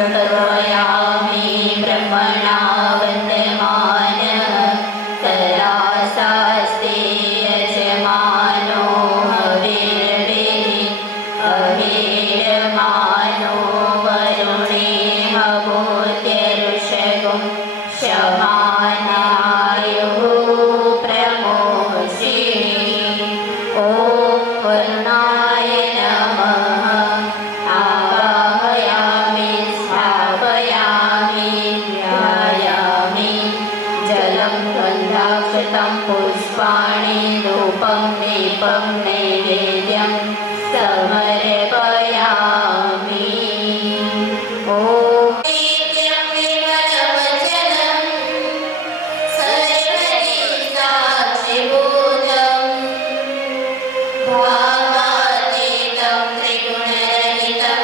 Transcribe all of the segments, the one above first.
तर्पयामि ब्रह्मणा वन्दमानः तराशास्ते यजमानो हविर्भिः अभिरमानो वरुणे हवोत्यऋषगुं शमानायुः प्रमोषिणी। ॐ वरुणाय नमः। आवाहयामि स्थापयामि ध्यायामि जलं गन्धाक्षतं पुष्पाणि धूपं दीपं नैवेद्यं समर्पयामि। ॐ नित्यं विमलवचनं सर्वदि साक्षिभूतं भावातीतं त्रिगुणरहितं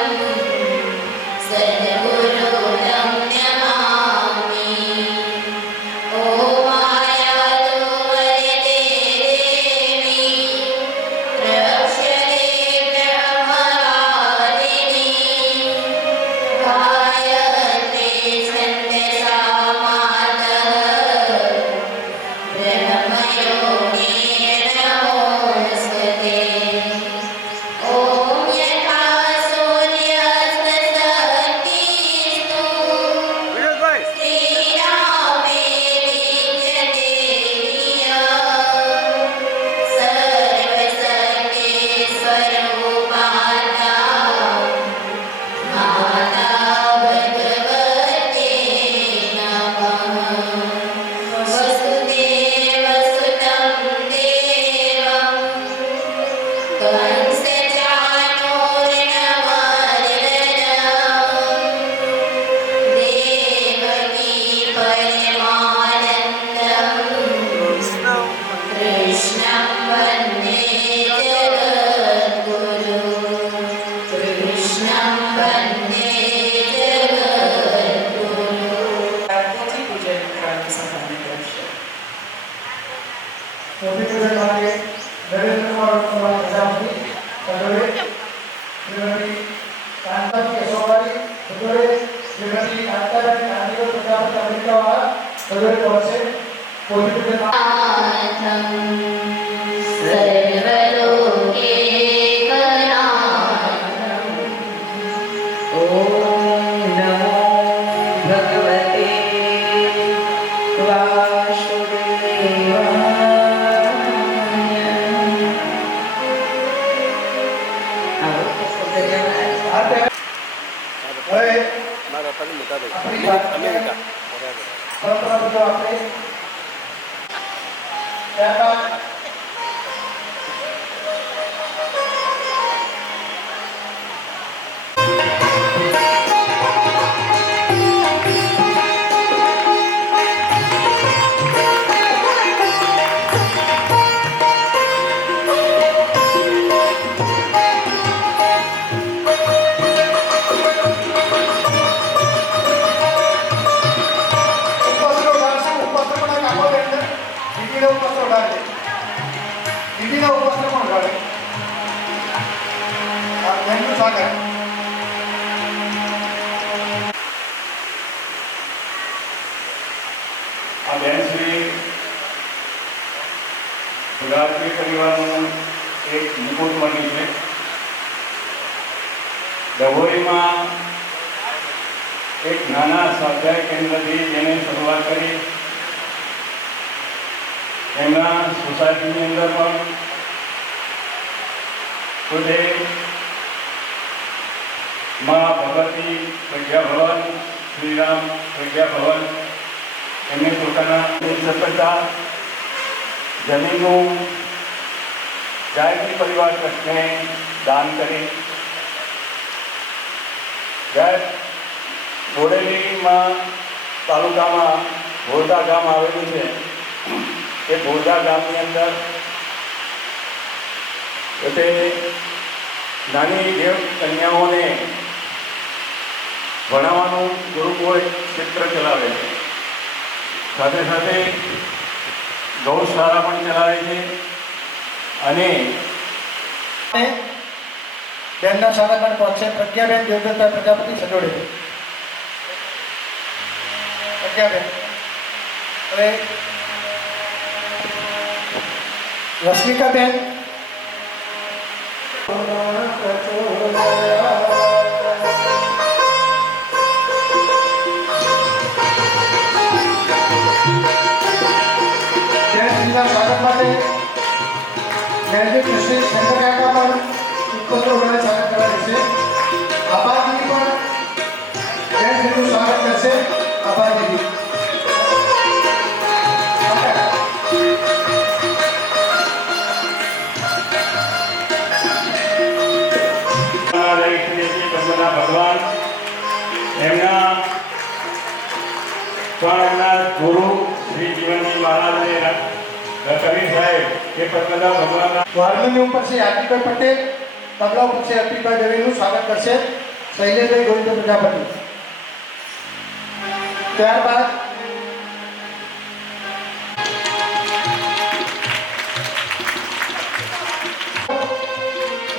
सद्गुरुं नमामि। ॐ मायातु वरदे देवी प्रक्षरे ब्रह्मवादिनी गायत्री छन्दसा मातः ब्रह्मयोगेन नमोऽस्तुते। ॐ यथा सूर्यास्तशक्तिस्तु श्रीरामे विद्यते धिया सर्वशक्ति स्वरूपाता माता भगवते नमः। वसुदेवसुतं देवं कंसचाणूरमर्दनं देवकी परमानन्दं कृष्णं वन्दे जगद्गुरु। कृष्णं वन्दे जगद्गुरु। પોથી પૂજન કરવાની સંભાવના કરશે. પોથી પૂજન માટે નરેન્દ્ર કુમાર પ્રજાપતિ સદોરે, શ્રીમતી કાંતાબેન કેશવવાડી સદોરે, શ્રીમતી કાંતાબેન કાંતિવર પ્રજાપતિ અમેરિકાવાળા સદોરે પહોંચે. પોથી પૂજન नाथं सर्वलोकैकनाथं ॐ नमो भगवते વાસુદેવાય. આવો સૌંદર્યવાન. હવે મારા પપ્પાને મોટા ભાઈ આપણી ભારતીય અમેરિકા બરાબર. પરંપરા મુજબ આપણે ત્યારબાદ ઉપવાસનો ઉડાડશે. ઉપવાસના કાપડની અંદર દીદીનો ઉપવાસ ઉડાડે. દીદીનો ઉપવાસ પણ ઉડાડે. આ બહેનનું સ્વાગત. આ બેનશ્રી ગુજરાતી પરિવારનું એક મુકુટ મણી છે. ડભોઈમાં એક નાના સ્વાધ્યાય કેન્દ્રથી જેને શરૂઆત કરી, એમના સોસાયટીની અંદર પણ પોતે મા ભગવતી પ્રજ્ઞાભવન, શ્રીરામ પ્રજ્ઞાભવન, એમને પોતાના સફળતા જમીનનું ગાયત્રી પરિવાર ટ્રસ્ટને દાન કરી. બોડેલીમાં તાલુકામાં ભોરદા ગામ આવેલું છે. એ ભોરદા ગામની અંદર પોતે નાની દેવ કન્યાઓને ભણાવવાનું ગુરુકુળ ક્ષેત્ર ચલાવે છે. સાથે સાથે ગૌશાળા પણ ચલાવે છે. અને બેનના સ્વાગત માટે પહોંચશે પ્રજ્ઞાબેન દેવદત્તભાઈ પ્રજાપતિ સડોડે. પ્રજ્ઞાબેન. હવે રશ્મિકાબેન. સ્વાગત માટે ગ્રેજ્યુએટ શ્રી શંકર કાકા પણ ઉપપત્ર વગેરે સ્વાગત કરાવે છે. આભાર દીદી પણ ગ્રેજ્યુએટનું સ્વાગત કરશે. આભાર દીદી. ભગવાન એમના પણ એમના ગુરુ શ્રી જીવનજી મહારાજને કબીર સાહેબ એ પદ્મનાભ ભગવાનના હાર્મોનિયમ પર છે આદિભાઈ પટેલ, તબલા ઉપર છે અર્પિતભાઈ દવેનું સ્વાગત કરશે શૈલેષભાઈ ગોવિંદ પ્રજાપતિ. ત્યારબાદ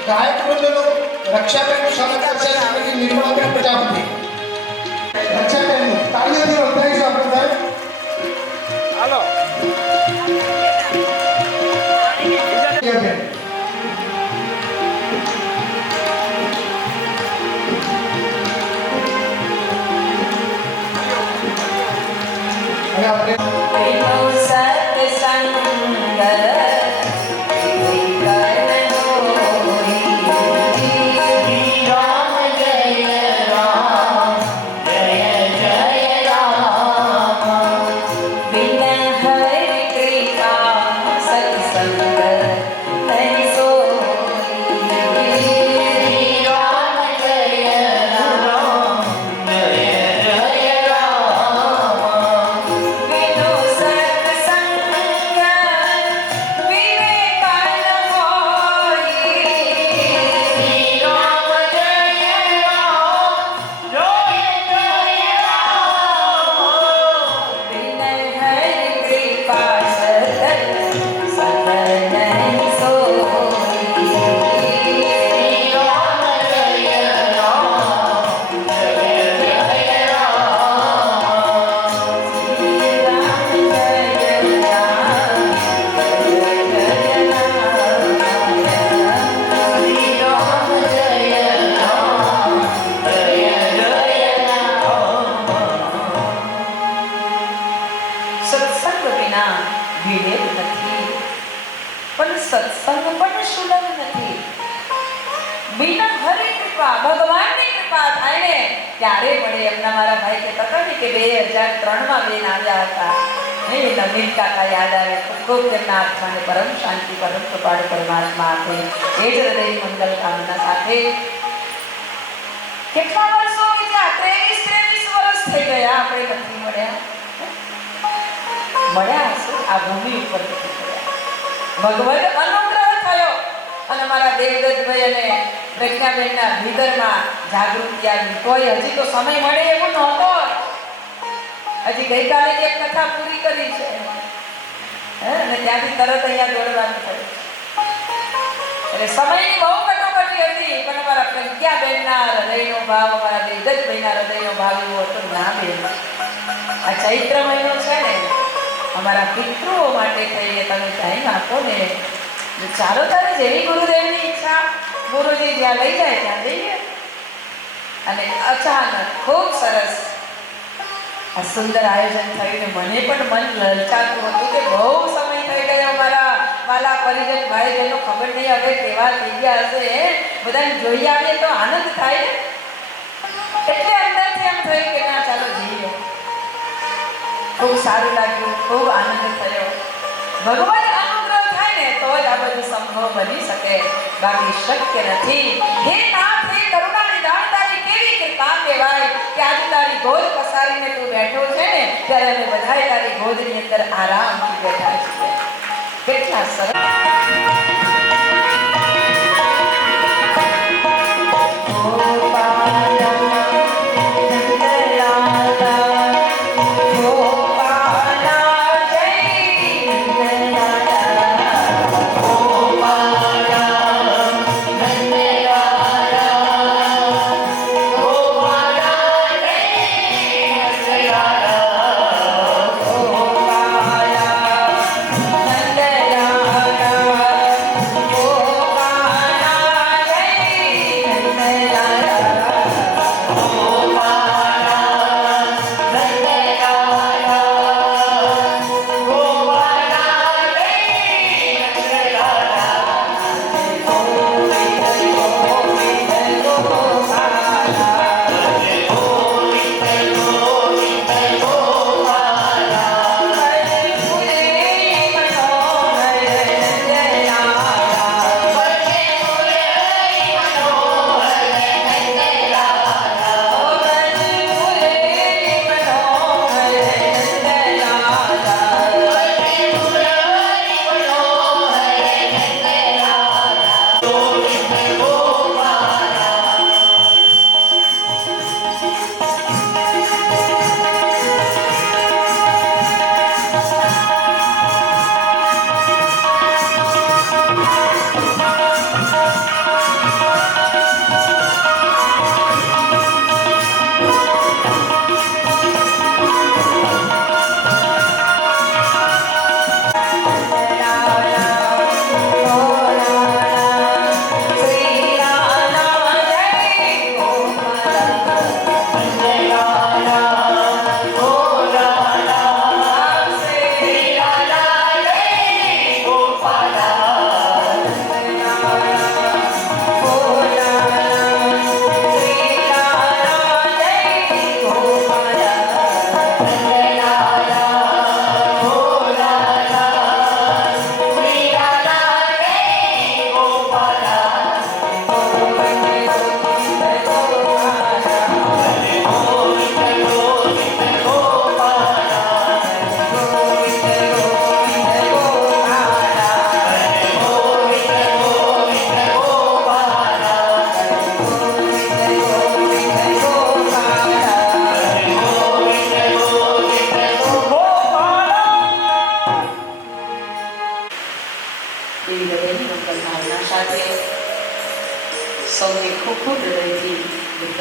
ગાયક વૃંદનો રક્ષાબેનનું સ્વાગત કરશે શ્રીમતી નિર્મળાબેન પ્રજાપતિ. રક્ષાબેનનું તાળીઓથી વધારીશું આપણે સાહેબ. હાલો બેન. અને આપણે એનો સત્સંગ રામ જય રામ જય જય રામ बिन हरि कृपा सत्संग नहीं सोई. શ્રી રામ જય રામ જય જય રામ बिनु सत्संग विवेक न होई. શ્રી રામ જય રામ જય જય રામ बिन हरि कृपा सत्संग नहीं सोई. શ્રી રામ જય રામ જય જય રામ શ્રી રામ જય રામ જય જય રામ સત્સંગ વિના વિવેક નથી, પણ સત્સંગ પણ સુલભ નથી. બિના હરિ કૃપા, ભગવાનની કૃપા થાય ને ત્યારે મળે. એમના મારા ભાઈ કહેતા હતા ને કે 2003 બેન આવ્યા હતા. એ નવીન કાકા યાદ આવે. ખૂબ તેમના આત્માને પરમ શાંતિ, પરમ કૃપાળ પરમાત્મા આપે. એ જ હૃદયની મંગલ કામના સાથે કેટલા વર્ષો વીત્યા? 23 વર્ષ થઈ ગયા. આપણે નથી મળ્યા. મળ્યા હશે આ ભૂમિ ઉપર નથી મળ્યા. ભગવત અનુગ્રહ થયો અને મારા દેવદત્તભાઈ અને પ્રજ્ઞાબેનના ભીતરમાં જાગૃતિ આવી. તોય હજી તો સમય મળે એવું નહોતો. હજી ગઈકાલે જ એક કથા પૂરી કરી છે અને ત્યાંથી તરત અહીંયા દોડવાનું થયું. એટલે સમયની બહુ કટોકટી હતી, પણ અમારા પ્રજ્ઞાબેનના હૃદયનો ભાવ, અમારા દેવદત્તભાઈના હૃદયનો ભાવ એવો હતો. ના બેન, આ ચૈત્ર મહિનો છે ને, અમારા પિતૃઓ માટે થઈને તમે ટાઈમ આપો ને. ચાલો તારે જેવી ગુરુદેવની ઈચ્છા, ગુરુજી જ્યાં લઈ જાય ત્યાં જઈએ. અને અચાનક ખૂબ સરસ આ સુંદર આયોજન થયું ને મને પણ મન લલચાતું હતું કે બહુ સમય થઈ ગયો. મારા વાલા પરિજન ભાઈ બહેનો ખબર નહીં હવે કેવા થઈ ગયા હશે. બધાને જોઈ આવીએ તો આનંદ થાય ને. એટલે અંદરથી એમ થયું કે ના ચાલો જઈએ. ખૂબ સારું લાગ્યું, ખૂબ આનંદ થયો. ભગવાન અનુગ્રહ થાય ને તો જ આ બધું સંભવ બની શકે, બાકી શક્ય નથી. હે નાથ, હે કરુણા નિધાન, તારી કેવી કૃપા કહેવાય કે આજે તારી ગોદ પસારીને તું બેઠો છે ને ત્યારે અમે બધાએ તારી ગોદની અંદર આરામથી બેઠા છીએ. કેટલા સરસ. ગોપાલા જય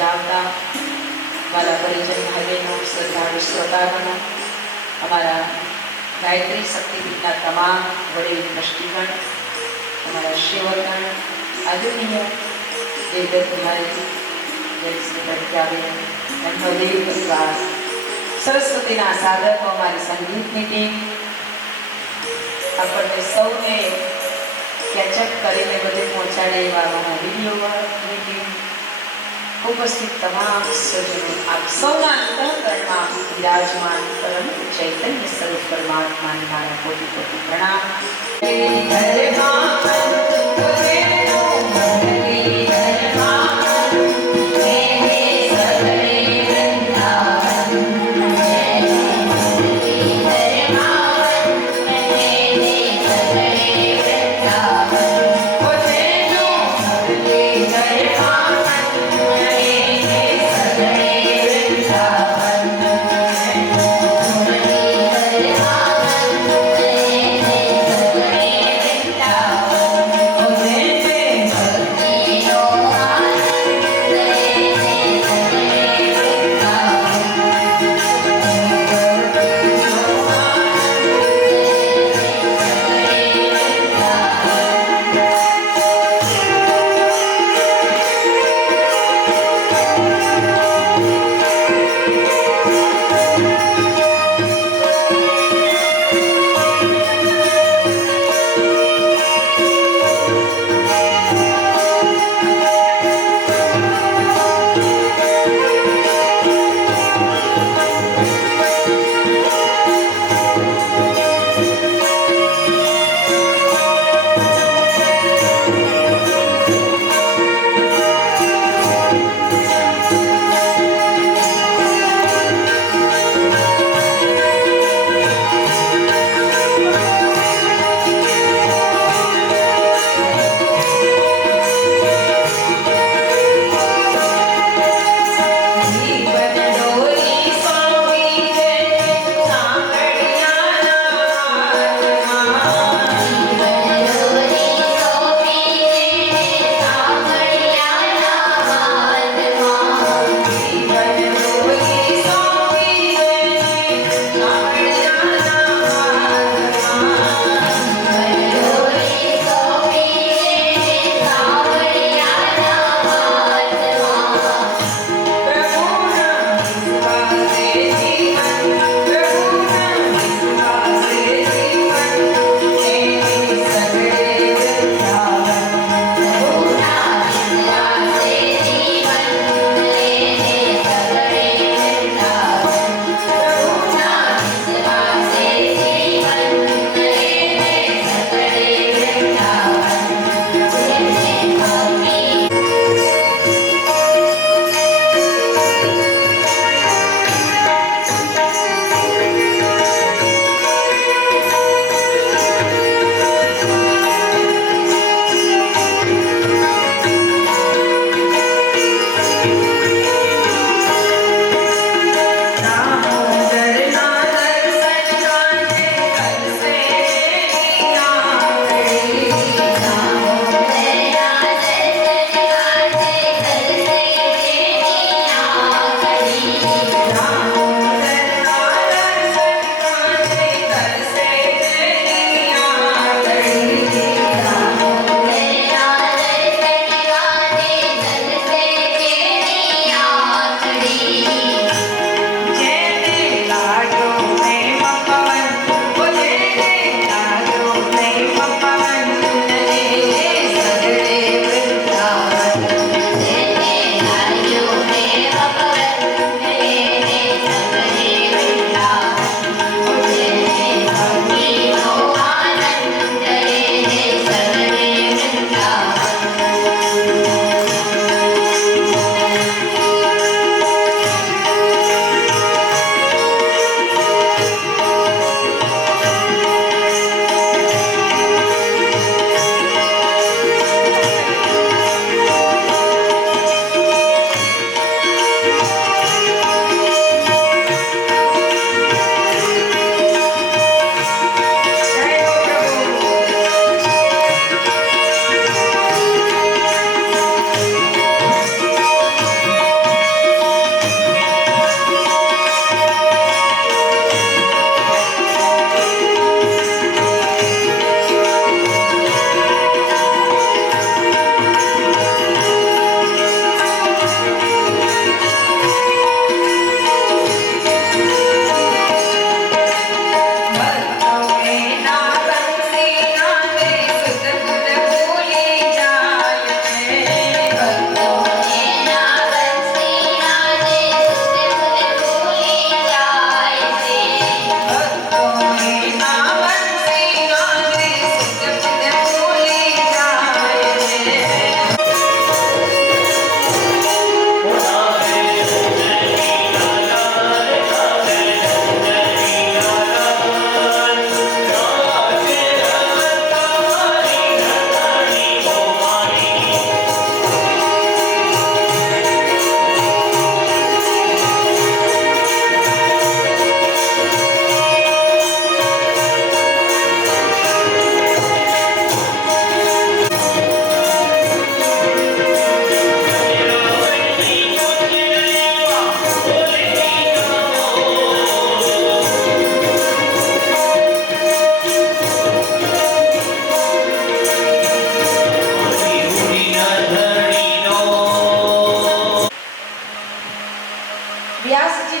આવતા મારા પરિજન ભાઈનો શ્રદ્ધાળુ શ્રોતાગણો, અમારા ગાયત્રી શક્તિપીઠના તમામ વડીલ દ્રષ્ટિગણ, અમારા સેવકગણ, આદરણીય દેવદત્ત ભાઈ, જયશ્રી પ્રજ્ઞાબેન, એમનો દેવ પરિવાર, સરસ્વતીના સાધકો, અમારી સંગીતની ટીમ, આપણને સૌને કેચઅપ કરીને બધે પહોંચાડે એવા અમારા વિડીયોની ટીમ, ઉપસ્થિત તમામ સજ્જનો, આપ સૌના અંતઃકરણમાં વિરાજમાન પરમ ચૈતન્ય સ્વરૂપ પરમાત્માને મારા કોટી કોટી પ્રણામ. Thank you.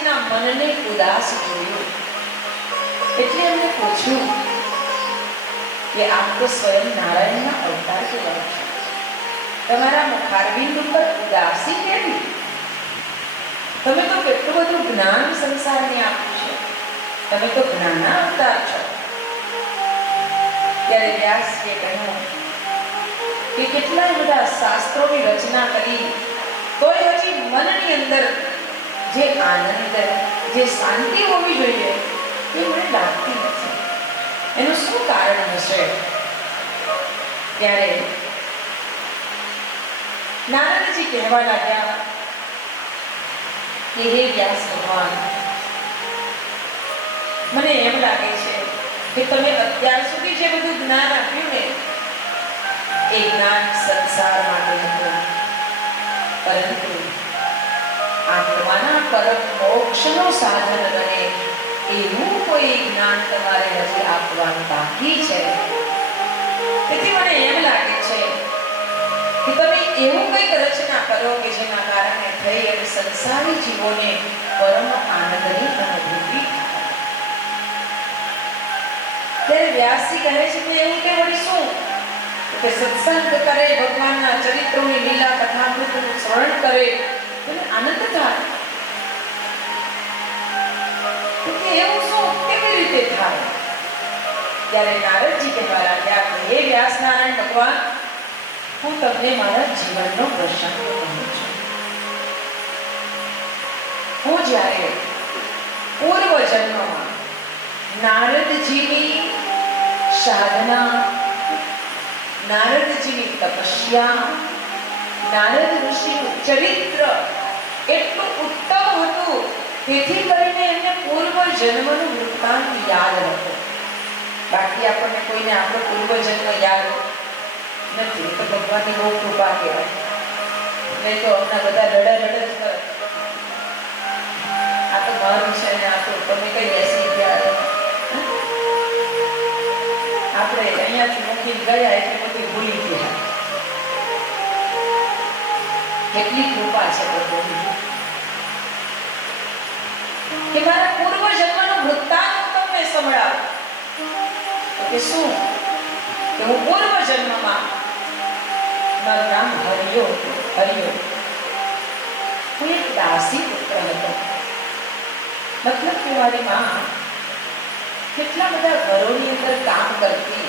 વ્યાસજીના મનને ઉદાસ જોયું એટલે એમને પૂછ્યું કે આપ તો સ્વયં નારાયણના અવતાર કહેવાય છો, તમારા મુખારબિંદ ઉપર ઉદાસી કેવી? તમે તો કેટલું બધું જ્ઞાન સંસારને આપ્યું છે, તમે તો જ્ઞાના અવતાર છો. ત્યારે વ્યાસજીએ કહ્યું કે કેટલા બધા શાસ્ત્રોની રચના કરી તોય હજી મનની અંદર જે આનંદ, જે શાંતિ હોવી જોઈએ એ મને લાગતી નથી. એનું શું કારણ હશે? ત્યારે નારદજી કહેવા લાગ્યા કે હે વ્યાસ ભગવાન, મને એમ લાગે છે કે તમે અત્યાર સુધી જે બધું જ્ઞાન આપ્યું ને એ જ્ઞાન સંસાર માટે હતું, પરંતુ આત્માના પરમ મોક્ષનું સાધન બને એવું કોઈ જ્ઞાન તમારે હજી આપવાનું બાકી છે. તેથી મને એમ લાગે છે કે તમે એવું કંઈક રચના કરો કે જેના કારણે થઈ અને સંસારી જીવોને પરમ આનંદની અનુભૂતિ થાય. ત્યારે વ્યાસજી કહે છે કે એવું કે વળી શું? કે સત્સંગ કરે, ભગવાનના ચરિત્રોની લીલા કથામૃતનું સ્મરણ કરે તેને આનંદ થાય. તો કે એવું શું, કેવી રીતે થાય? ત્યારે નારદજી કહેવા લાગ્યા કે હે વ્યાસ નારાયણ ભગવાન, હું તમને મારા જીવનનો પ્રસંગ કહું છું. હું જ્યારે પૂર્વ જન્મમાં નારદજીની સાધના, નારદજીની તપસ્યા, નારદ ઋષિનું ચરિત્ર એટલું ઉત્તમ હતું, તેથી કરીને એમને પૂર્વ જન્મનું વૃત્તાંત યાદ હતો. બાકી આપણને કોઈને આપણો પૂર્વ જન્મ યાદ નથી, તો ભગવાનની બહુ કૃપા કહેવાય. નહીં તો હમણાં બધા રડ જ કરે, આ તો મારું છે ને આ તો તમે કઈ બેસી ગયા. આપણે અહીંયાથી મૂકીને ગયા એટલે બધું ભૂલી ગયા. કેટલી કૃપા છે ભગવાનની કે મારા પૂર્વ જન્મનું વૃત્તાંત તમને સંભળાવું. કે શું? કે હું પૂર્વ જન્મમાં, મારું નામ હરિયો હતું. હરિયો, હું એક દાસી પુત્ર હતો. મતલબ કે મારી માં કેટલા બધા ઘરોની અંદર કામ કરતી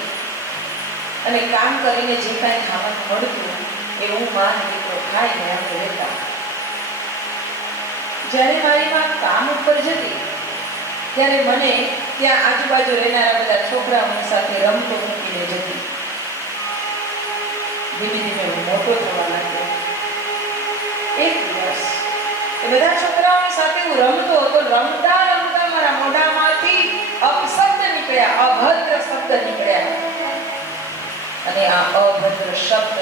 અને કામ કરીને જે કાંઈ ખાવાનું મળતું એવું માં દીકરો ખાઈને અમે રહેતા. જ્યારે મારી માં કામ ઉપર જતી ત્યારે મને ત્યાં આજુબાજુ રહેનારા બધા છોકરાઓ સાથે રમતો મૂકીને જતી. ધીમે ધીમે હું મોટો થવા લાગ્યો. એક દિવસ એ બધા છોકરાઓ સાથે હું રમતો હતો. રમતા રમતા મારા મોઢામાંથી અપશબ્દ નીકળ્યા, અભદ્ર શબ્દ નીકળ્યા. અને આ અભદ્ર શબ્દ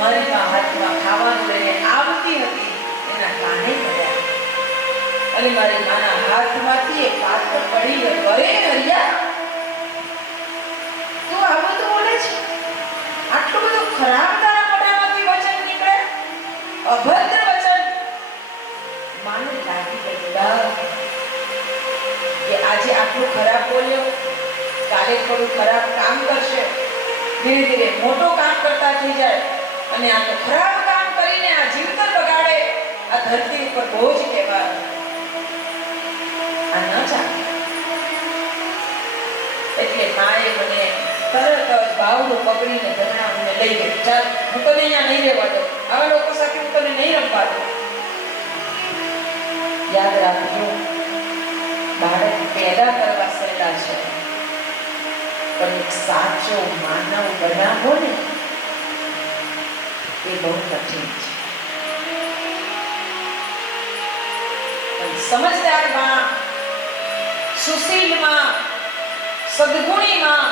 મારી હાથમાં ખાવાનું લઈને આવતી હતી એના કાને પડ્યા. અને મારી માના હાથમાંથી એ પાત્ર પડી ગયો. અરે હરિયા, તું આ બધું બોલે છે? આટલું બધું ખરાબ તારા મોઢામાંથી વચન નીકળે, અભદ્ર વચન. માને લાગી ગયું કે આજે આટલું ખરાબ બોલ્યો, કાલે થોડું ખરાબ કામ કરશે, ધીરે ધીરે મોટો કામ કરતા થઈ જાય અને આ તો ખરાબ કામ કરીને આ જીવતર બગાડે, આ ધરતી ઉપર બોજ કહેવાય. આ ન ચાલે. એટલે માએ મને તરત જ બાવડું પકડીને ધરણાવીને લઈ ગઈ. ચાલ, હું તને અહીંયા નહીં રહેવા દઉં, આવા લોકો સાથે હું તને નહીં રમવા દઉં. યાદ રાખજો, બાળક પેદા કરવા સહેલા છે, પણ એક સાચો માનવ બનાવવો ને એ બહુ કઠિન છે. પણ સમજદાર માં, સુશીલ માં, સદગુણી માં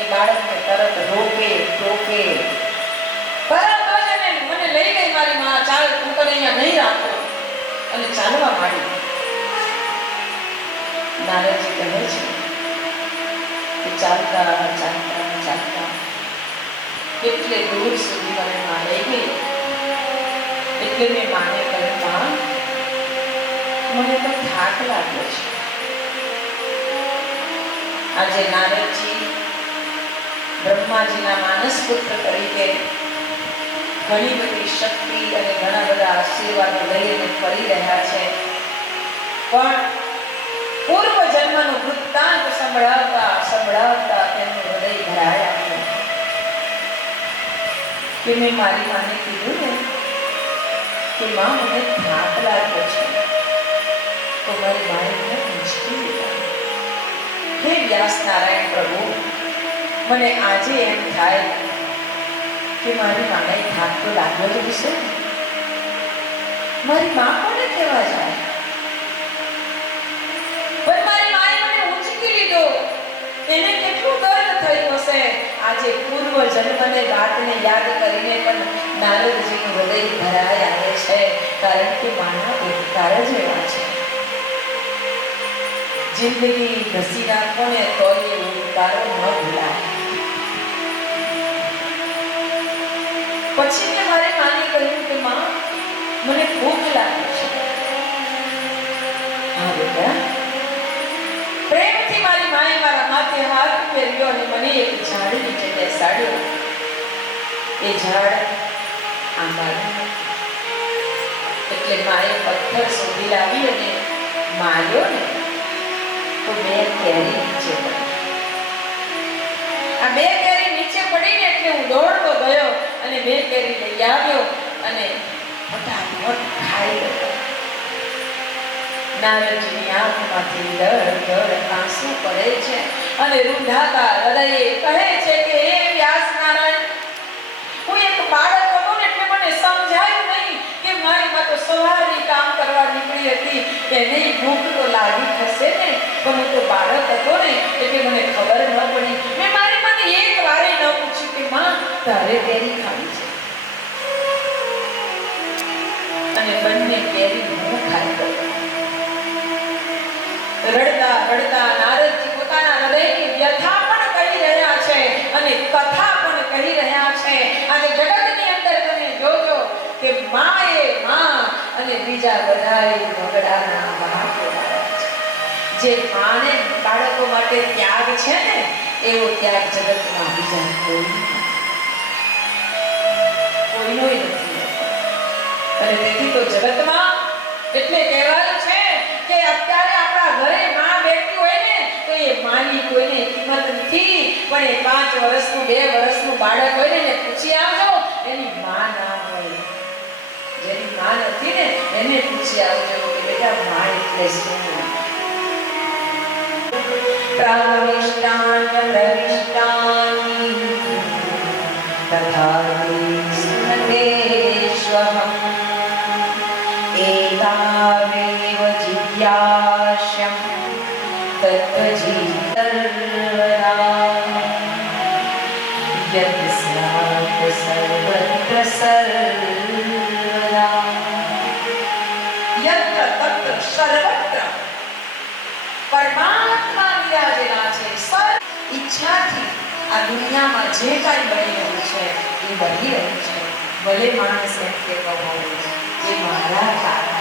એ બાળકને તરત રોકે, ટોકે. તરત જ મને લઈ ગઈ મારી માં, ચાલ હું તને અહીંયા નહીં રાખું, અને ચાલવા માંડી. નારદજી કહે છે કે ચાલતા ચાલતા ચાલતા કેટલે દૂર સુધી મને માં લઈ ગઈ. એટલે મેં માને કહ્યું, માં મને તો થાક લાગ્યો છે. આજે નારદજી બ્રહ્માજીના માનસ પુત્ર તરીકે ઘણી બધી શક્તિ અને ઘણા બધા આશીર્વાદો લઈને ફરી રહ્યા છે, પણ પૂર્વ જન્મનો વૃત્તાંત સંભળાવતા સંભળાવતા તેમનું હૃદય ભરાય આવ્યું કે મેં મારી માને કીધું ને કે માં મને થાક લાગ્યો છે, તો મારી માએ મને પૂછતી લીધા, હે વ્યાસ નારાયણ પ્રભુ, મને આજે એમ થાય કે મારી માને થાક તો લાગ્યો જ હશે, મારી માં કોને કહેવા જાય, પણ મારી માએ મને ઉંચકી લીધો, એને કેટલું દર્દ થયું હશે. આજે પૂર્વ જન્મને વાતને યાદ કરીને પણ નારદજીનું હૃદય ભરાય આવે છે, કારણ કે માના ઉપકાર જ એવા છે. જિંદગી ઘસી નાખો ને તો એ ઉપકારો ન ભૂલાય. પછી મેં મારી માને કહ્યું કે માં, મને ભૂખ લાગે છે. હા બેટા. પ્રેમથી મારી માએ મારા માથે હાથ ફેરવ્યો અને મને એક ઝાડ નીચે બેસાડ્યો. એ ઝાડ આંબાનું. એટલે માએ પથ્થર શોધી લાવી અને માર્યો ને તો બે કેરી નીચે પડી. આ બે કેરી નીચે પડીને એટલે હું દોડતો ગયો અને બે કેરી લઈ આવ્યો અને ફટાફટ ખાઈ ગયો. નારદજીની આંખમાંથી દળ આંસુ પડે છે અને રૂંધાતા હૃદયે કહે છે કે હે વ્યાસ નારાયણ, હું એક બાળક હતો ને એટલે મને સમજાયું નહીં કે મારી માં તો સવારની કામ કરવા નીકળી હતી, એને ભૂખ તો લાગી થશે ને, પણ હું તો બાળક હતો ને એટલે મને ખબર ન પડી. મેં મારી માને એક વારે ન પૂછ્યું કે માં તારે કેરી ખાવી છે, અને બંને કેરી હું ખાઈ ગયો. રડતા રડતા નારદજી પોતાના હૃદયની વ્યથા પણ કહી રહ્યા છે અને કથા પણ કહી રહ્યા છે. આજે જગતની અંદર તમે જોજો કે માં એ માં અને બીજા બધાએ બગડાના બાપ છે. જે માને બાળકો માટે ત્યાગ છે ને, એવો ત્યાગ જગતમાં બીજા કોઈનો નથી. અને તેથી તો જગતમાં એટલે કહેવાયું છે કે અત્યારે આપણા ઘરે માં બેઠી હોય ને તો એ માની કોઈને કિંમત નથી, પણ એ 5 વર્ષનું 2 વર્ષનું બાળક હોય ને એને પૂછી આવજો, એની માં ના હોય. જેની માં નથી ને એને પૂછી આવજો કે બેટા માં એટલે શું. પ્રાવિષ્ટાન પ્રવિષ્ટાન તથાતિ સુનતેષ્વહં एतावेव जिज्ञास्यं तत्त्वजितर्वदा यत् स्यात् सर्वत्र सर्वदा यत्र तत्र सर्वत्र પરમાત્મા વિરાજેલા છે. સર્વ ઈચ્છાથી આ દુનિયામાં જે કાંઈ બની રહ્યું છે એ બની રહ્યું છે. ભલે માણસ એમ કહેતો હોય જે મારા કારણે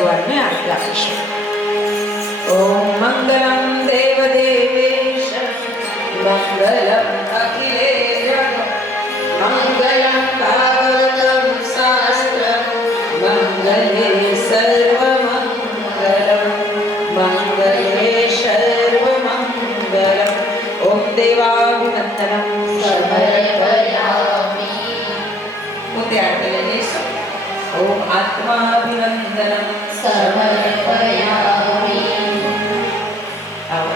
ભગવાનને આરતી આપીશું. ઓમ મંગલમ દેવદેવેશ મંગલમ અખિલેશ મંગલમ ભાગવતમ શાસ્ત્ર મંગલે સર્વમંગલમ મંગલે સર્વમંગલમ. ઓમ દેવાભિનંદનમ સમર્પયામિ. પોતે આરતી લઈ લઈશું. ઓમ આત્માભિનંદનમ સમર્પયામિ. આવો.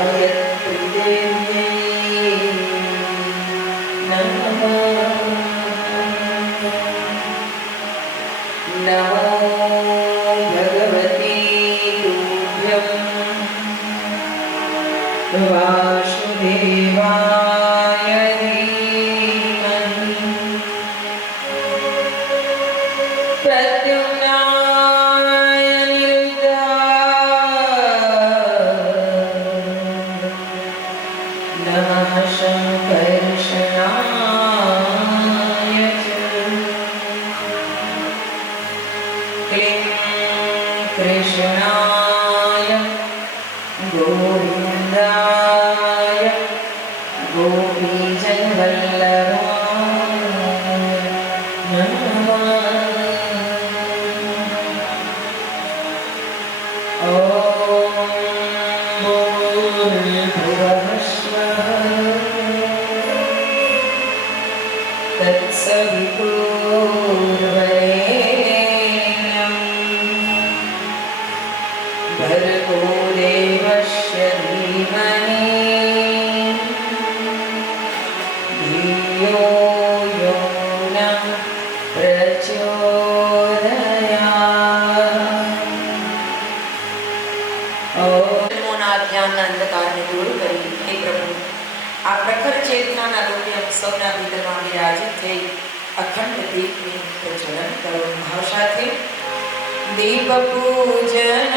गायत्री देव्यै नमः। नमो भगवते तुभ्यं वासुदेवाय धीमहि प्रद्युम्नाय निरुद्धाय नमः शङ्कर्षणाय च। क्लीं कृष्णाय गोविन्दाय गोपीजनवल्लभाय नमः। ॐ भूर्भुवः स्वः तत्सवितुर्वरेण्यं भर्गो देवस्य धीमहि धियो यो नः प्रचोदयात्। જન્મોના અજ્ઞાનના અંધકારને દૂર કરી હે પ્રભુ આ પ્રખર ચેતનાના રૂપે અમે સૌના ભીતરમાં વિરાજિત થઈ અખંડ દીપને પ્રજ્વલન કરો ભાવ સાથે દીપ પૂજન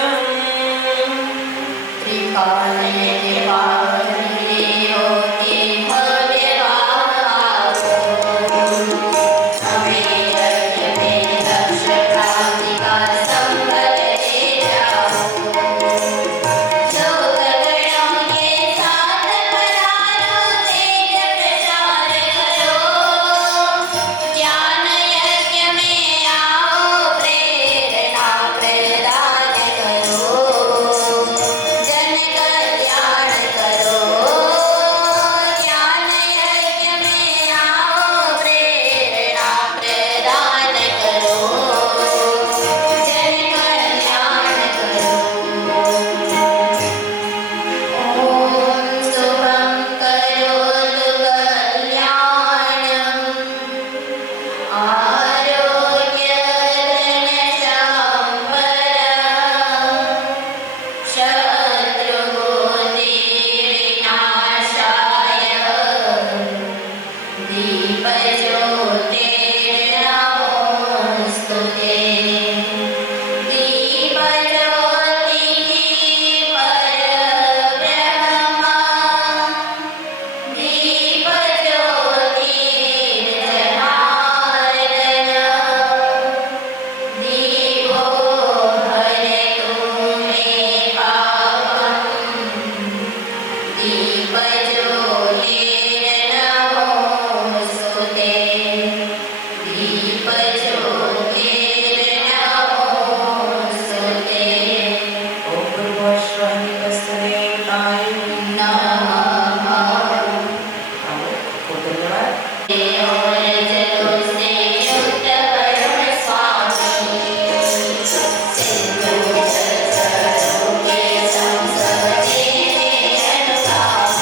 ત્રિકાલે દેવાગ્નિ જ્યોતિ ભવ્યવાહો અમે યજ્ઞે દક્ષ ક્રાંતિકા સંવરે જાઓ જોગગણો કે સાથ પધારો તેજ પ્રચાર કરો જ્ઞાન યજ્ઞ में आओ प्रेरणा प्रदान करो जन कल्याण करो ज्ञान यज्ञ में आओ प्रेरणा प्रदान करो जन कल्याण करो ओम शुभं करोतु कल्याणं आरोग्य धनसम्पदं शत्रुबुद्धिविनाशाय दीपज्योतिर्नमोऽस्तुते दीपज्योतिः परब्रह्म दीपज्योतिर्जनार्दन दीपो हरतु मे पापम् दीपज्योतिर्नमोऽस्तुते दीपज्योतिर्नमोऽस्तुते ઓમ ભૂર્ભુવઃ સ્વઃ नमः ધન્યવાદ। स्वामी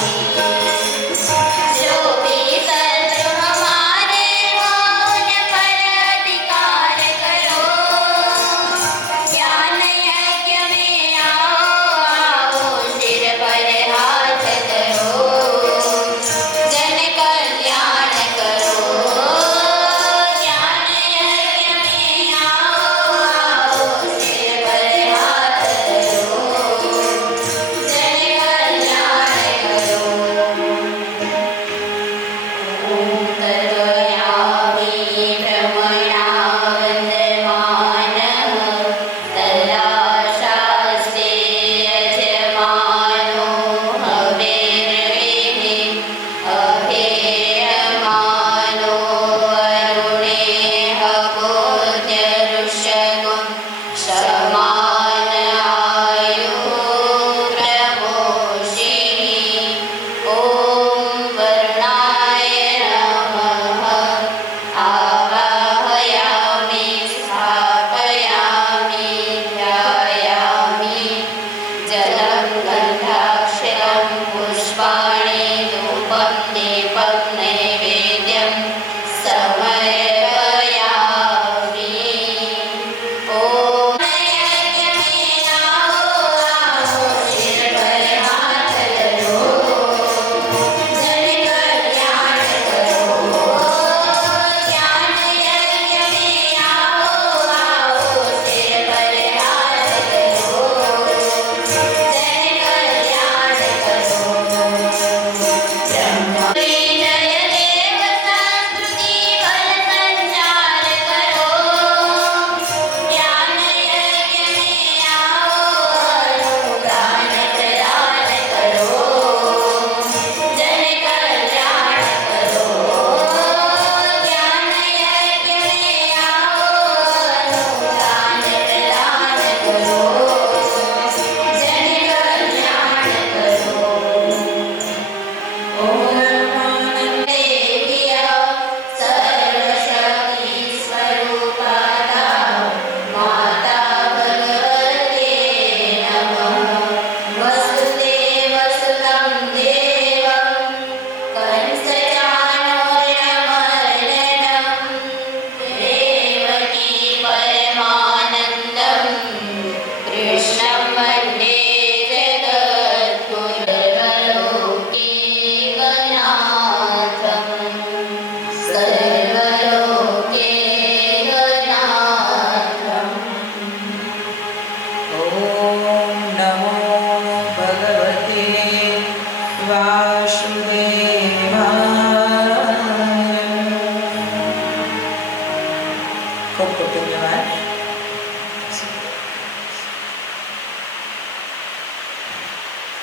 ખૂબ ખૂબ ધન્યવાદ.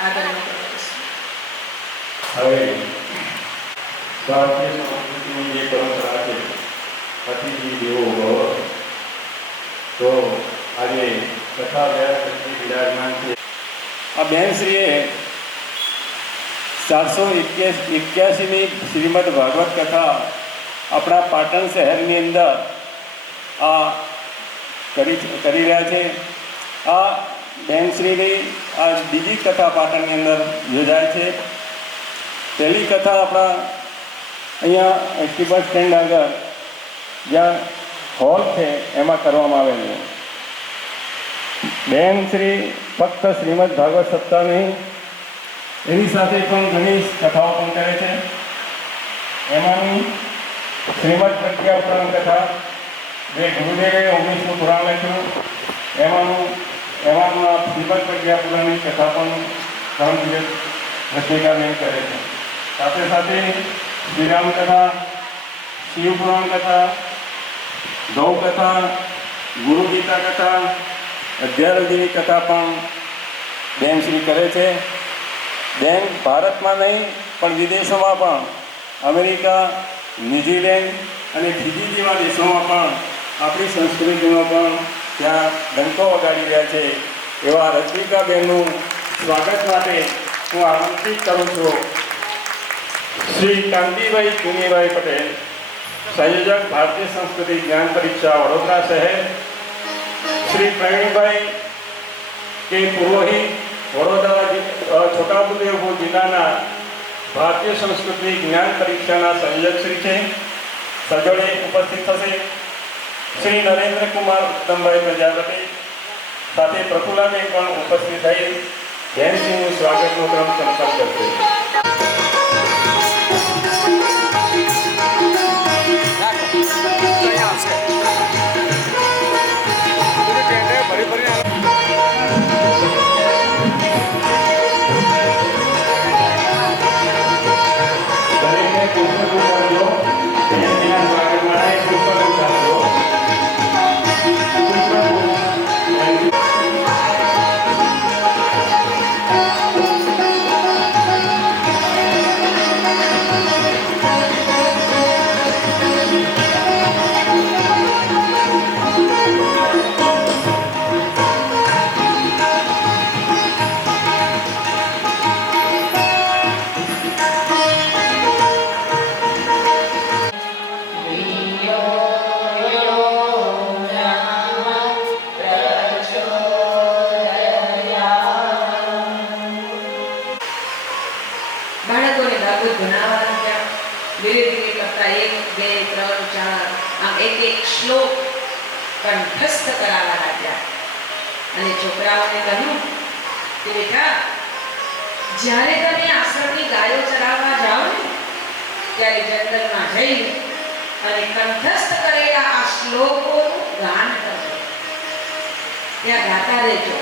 આગળનો પ્રશ્ન. હવે ભારતીય સંસ્કૃતિની જે પરંપરા છે અતિથિ દેવો ભવ, તો આજે કથા વ્યાસ વિરાજમાન છે. આ બેનશ્રીએ 481મી શ્રીમદ ભાગવત કથા આપણા પાટણ શહેરની અંદર આ કરી રહ્યા છે. આ બેનશ્રીની આ બીજી કથા પાટણની અંદર યોજાય છે. પહેલી કથા આપણા અહીંયા એસટી બસ સ્ટેન્ડ આગળ જ્યાં હોલ છે એમાં કરવામાં આવેલી છે. બેનશ્રી ફક્ત શ્રીમદ ભાગવત સપ્તાહ નહીં, એની સાથે પણ ઘણી કથાઓ પણ કરે છે. એમાંની શ્રીમદ પ્રજ્ઞા પુરાણ કથા, જે ગુરુદેવે 19નું પુરાણ લખ્યું, એમાંનું આ શ્રીમદ પ્રજ્ઞા પુરાણની કથા પણ ત્રણ દિવસ રચિકાબેન કરે છે. સાથે સાથે શ્રીરામ કથા, શિવ પુરાણ કથા, ગૌ કથા, ગુરુ ગીતા કથા, અધ્યારોગીની કથા પણ બેનશ્રી કરે છે. બેન ભારતમાં નહીં પણ વિદેશોમાં પણ, અમેરિકા, ન્યૂઝીલેન્ડ અને ફિજી જેવા દેશોમાં પણ આપણી સંસ્કૃતિનો પણ ત્યાં ડંકો વગાડી રહ્યા છે. એવા રજનીકાબેનનું સ્વાગત માટે હું આમંત્રિત કરું છું શ્રી કાંતિભાઈ ચુનીભાઈ પટેલ, સંયોજક ભારતીય સંસ્કૃતિ જ્ઞાન પરીક્ષા વડોદરા શહેર, શ્રી પ્રવીણભાઈ કે પુરોહિત, વડોદરા છોટાઉદેપુર જિલ્લાના ભારતીય સંસ્કૃતિ જ્ઞાન પરીક્ષાના સંયોજક શ્રી છે, સજોડે ઉપસ્થિત થશે. શ્રી નરેન્દ્રકુમાર ઉત્તમભાઈ પ્રજાપતિ સાથે પ્રફુલ્લાબેન પણ ઉપસ્થિત થઈ બેનશ્રીનું સ્વાગતનો ક્રમ સંપન્ન કરશે. બાળકોને ભાગવત ભણાવવા ત્યાં ધીરે ધીરે કરતા 1, 2, 3, 4 આમ એક શ્લોક કંઠસ્થ કરાવવા લાગ્યા. અને છોકરાઓને કહ્યું કે બેટા, જ્યારે તમે આશ્રમની ગાયો ચરાવવા જાઓ ને ત્યારે જંગલમાં જઈને અને કંઠસ્થ કરેલા આ શ્લોકોનું ગાન કરજો, ત્યાં ગાતા રહેજો.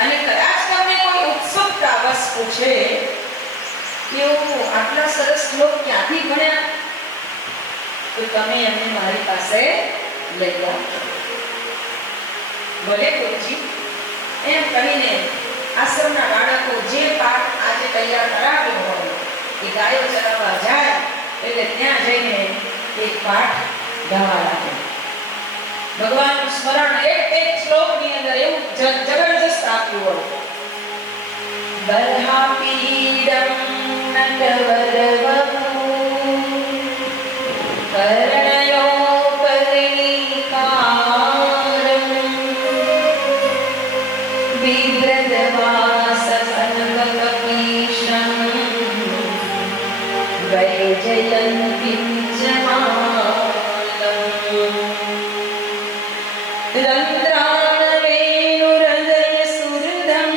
અને કદાચ તમને કોઈ ઉત્સુકતા વશ પૂછે કે આટલા સરસ શ્લોક ક્યાંથી ભણ્યા, તો તમે એમને મારી પાસે લઈ આવજો. ભલે ગુરુજી એમ કહીને આશ્રમના બાળકો જે પાઠ આજે તૈયાર કરાવ્યો હોય એ ગાયો ચરાવવા જાય એટલે ત્યાં જઈને એક પાઠ ગાવા લાગે. ભગવાનનું સ્મરણ એક શ્લોકની અંદર એવું જબરદસ્ત આપ્યું હોય. બર્હાપીડમ નટવરવપુ કર્ણયો પરિણીકારમ વિવ્રતવાસપનકપીશમ વૈજયંતીમ જમાલમ રંદ્રાનવેનુહૃદય સુહૃદમ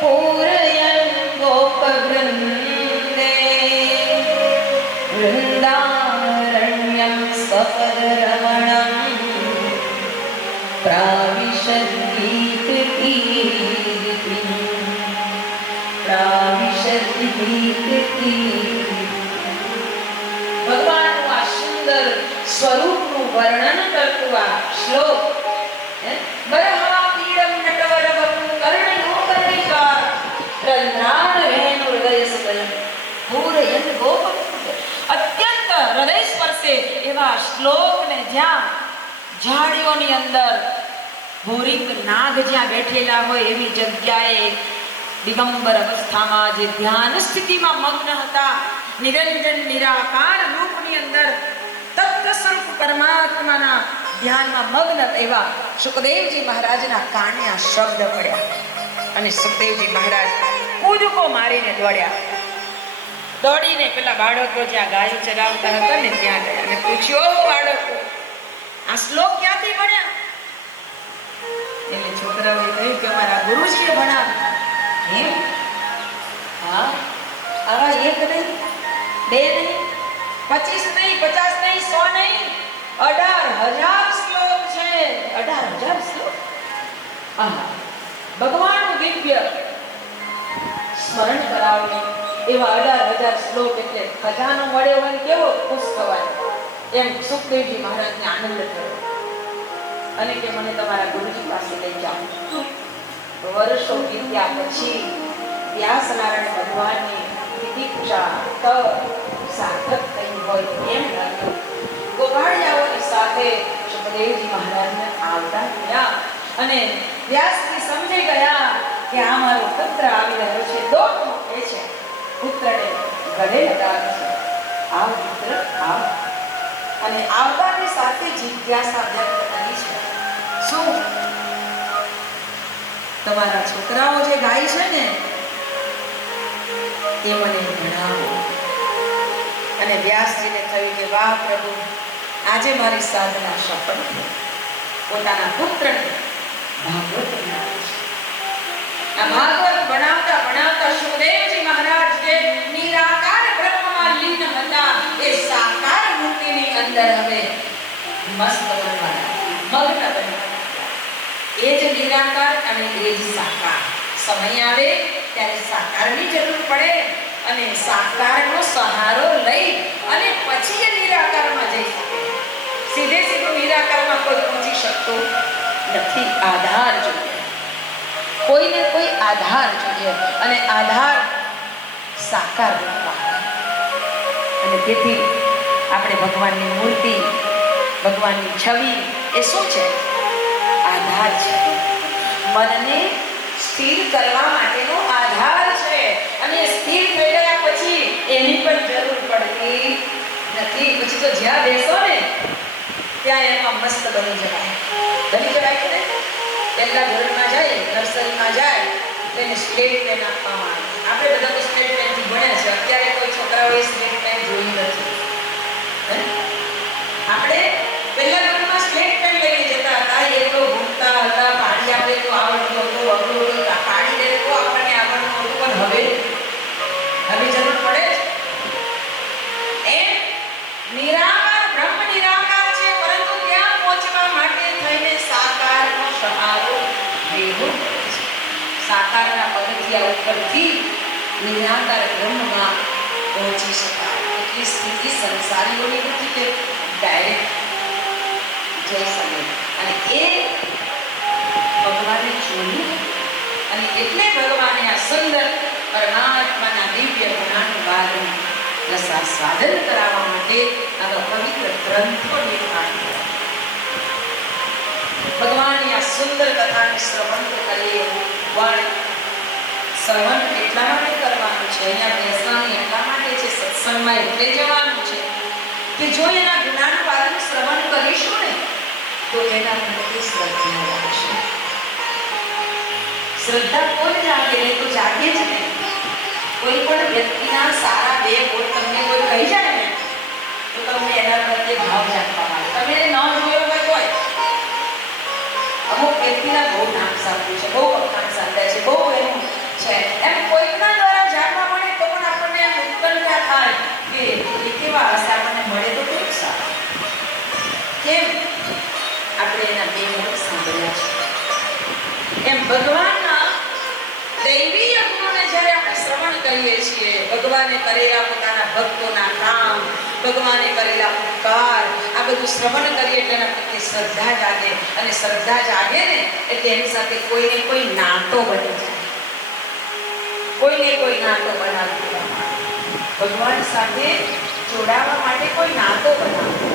પૂરયન ગોપવૃંદે વૃંદારણ્યમ સપદરમણમ પ્રાવિશદ્ગીતકીર્તિમ પ્રાવિશ ભગવાનનું આ સુંદર સ્વરૂપનું વર્ણન કરતું આ શ્લોક બરહા પીડમ નટવર વપુ કર્ણયો કર્ણિકા રંધ્રાણ વેણુ હૃદય સુદય પૂરયન ગોપ અત્યંત હૃદય સ્પર્શે એવા શ્લોકને જ્યાં ઝાડીઓની અંદર ભૂરિક નાગ જ્યાં બેઠેલા હોય એવી જગ્યાએ દિગંબર અવસ્થામાં જે ધ્યાન સ્થિતિમાં મગ્ન હતા, નિરંજન નિરાકાર રૂપની અંદર તત્વ સ્વરૂપ પરમાત્માના ધ્યાનમાં મગ્ન એવા સુખદેવજી મહારાજના કાને આ શબ્દ પડ્યા અને સુખદેવજી મહારાજ કૂદકો મારીને દોડીને પેલા બાળકો જ્યાં ગાયો ચરાવતા હતા ને ત્યાં ગયા અને પૂછ્યું, બાળકો આ શ્લોક ક્યાંથી ભણ્યા? એટલે છોકરાઓએ કહ્યું કે અમારા ગુરુજીએ ભણાવ્યું. એમ? હા, આવા એક નહીં, બે નહીં, 25 નહીં, 50 નહીં, 100 નહીં, 18,000 શ્લોક છે. 18,000 શ્લોક. ભગવાનનું દિવ્ય સ્મરણ કરાવે એવા 18,000 શ્લોક એટલે ખજાનો મળ્યો હોય કેવો ખુશ થવાય એમ સુખદેવજી મહારાજને આનંદ થયો અને કે મને તમારા ગુરુજી પાસે લઈ જાઓ. વર્ષો વીત્યા પછી વ્યાસ નારાયણ ભગવાનની તિતિક્ષા સાર્થક થઈ હોય એમ લાગ્યું. ગોવાળિયાઓની સાથે સુખદેવજી મહારાજને આવતા ગયા અને વ્યાસજી સમજી ગયા કે આ મારો પુત્ર આવી રહ્યો છે. દોટ મૂકે છે, પુત્રને ગળે લગાવે છે. આવ પુત્ર આવ. અને આવતાની સાથે જિજ્ઞાસા વ્યક્ત કરી છે. શું તમારા છોકરાઓ જે ગાય છે ને તે મને ભણાવો. અને વ્યાસજીને થયું કે વાહ પ્રભુ, આજે મારી સાધના સફળ થઈ. પોતાના પુત્રને ભાગવત ભણાવે છે. આ ભાગવત ભણાવતા ભણાવતા સુખદેવજી મહારાજ જે નિરાકાર બ્રહ્મમાં લીન હતા એ સાકાર મૂર્તિની અંદર હવે મસ્ત બનવાના, મગ્ન બનવાના. એ જ નિરાકાર અને એ જ સાકાર. સમય આવે ત્યારે સાકારની જરૂર પડે અને સાકારનો સહારો લઈ અને પછી એ નિરાકારમાં જઈ શકે. સીધે સીધું નિરાકારમાં કોઈ પહોંચી શકતો નથી. આધાર જોઈએ, કોઈને કોઈ આધાર જોઈએ અને આધાર સાકાર રૂપમાં. અને તેથી આપણે ભગવાનની મૂર્તિ, ભગવાનની છબી એ શું છે? આધાર છે. મનને સ્થિર કરવા માટેનો આધાર છે અને સ્થિર થઈ ગયા પછી એની પણ જરૂર પડતી નથી. પછી તો જ્યાં બેસો ને ત્યાં એમાં મસ્ત બની જવાય. બની જવાય કે નહીં? પહેલા ધોરણમાં જાય, નર્સરીમાં જાય તેને સ્લેટ પેન આપવામાં આવે. આપણે બધા તો સ્લેટ પેનથી ભણ્યા છે. અત્યારે કોઈ છોકરાઓએ સ્લેટ પેન જોઈ નથી. આપણે પહેલા ધોરણમાં સ્લેટ પેન લઈને જતા હતા. એ તો ભૂલતા હતા, પાડી આપે તો આવડતું હતું, અઘરું હતું, પાડી દે તો આપણને આવડતું હતું. પણ હવે જરૂર પડે છે. એમ નિરાકાર બ્રહ્મ નિરાકાર છે, પરંતુ ત્યાં પહોંચવા માટે થઈને સાકારનો સહારો લેવો પડે છે. સાકારના પગથિયા ઉપરથી નિરાકાર બ્રહ્મમાં પહોંચી શકાય. એટલી સ્થિતિ સંસારીઓની નથી કે ડાયરેક્ટ જઈ શકે. અને એ ભગવાને જોયું અને એટલે ભગવાને આ સુંદર પરમાત્માના દિવ્ય ગુણાનુવાદનું રસાસ્વાદન કરાવવા માટે આવા પવિત્ર ગ્રંથો નિર્માણ કર્યા. ભગવાનની આ સુંદર કથાને શ્રવણ તો કરીએ, પણ શ્રવણ એટલા માટે કરવાનું છે, અહીંયા બેસવાનું એટલા માટે છે, સત્સંગમાં એટલે જવાનું છે કે જો એના જ્ઞાનવાદનું શ્રવણ કરીશું ને તો એના પ્રત્યે શ્રદ્ધા લાગશે. શ્રદ્ધા કોણ જાગે? એ તો જાગે જ નહીં. કોઈ પણ વ્યક્તિના સારા બે બોલ તમને કોઈ કહી જાય ને તો તમને એના પ્રત્યે ભાવ જાગવા માંડે. તમે ન જોયો હોય કોઈ અમુક વ્યક્તિના બહુ નામ સાંભળ્યું છે, બહુ વખાણ સાંભળ્યા છે, બહુ એનું છે, એમ કોઈના દ્વારા જાણવા મળે તો પણ આપણને એમ ઉત્કંઠા થાય કે એ કેવા હશે, આપણને મળે તો કેવું સારું. કેમ? આપણે એના બે મુખ સાંભળ્યા છે. એમ ભગવાનના દૈવીય ગુણોને જ્યારે આપણે શ્રવણ કરીએ છીએ. ભગવાને કરેલા પોતાના ભક્તોના કામ, ભગવાને કરેલા ઉપકાર, આ બધું શ્રવણ કરીએ એટલે એના પ્રત્યે શ્રદ્ધા જાગે, અને શ્રદ્ધા જાગે ને એટલે એની સાથે કોઈને કોઈ નાતો બની જાય, કોઈને કોઈ નાતો બનાવી દેવામાં આવે. ભગવાન સાથે જોડાવા માટે કોઈ નાતો બનાવો.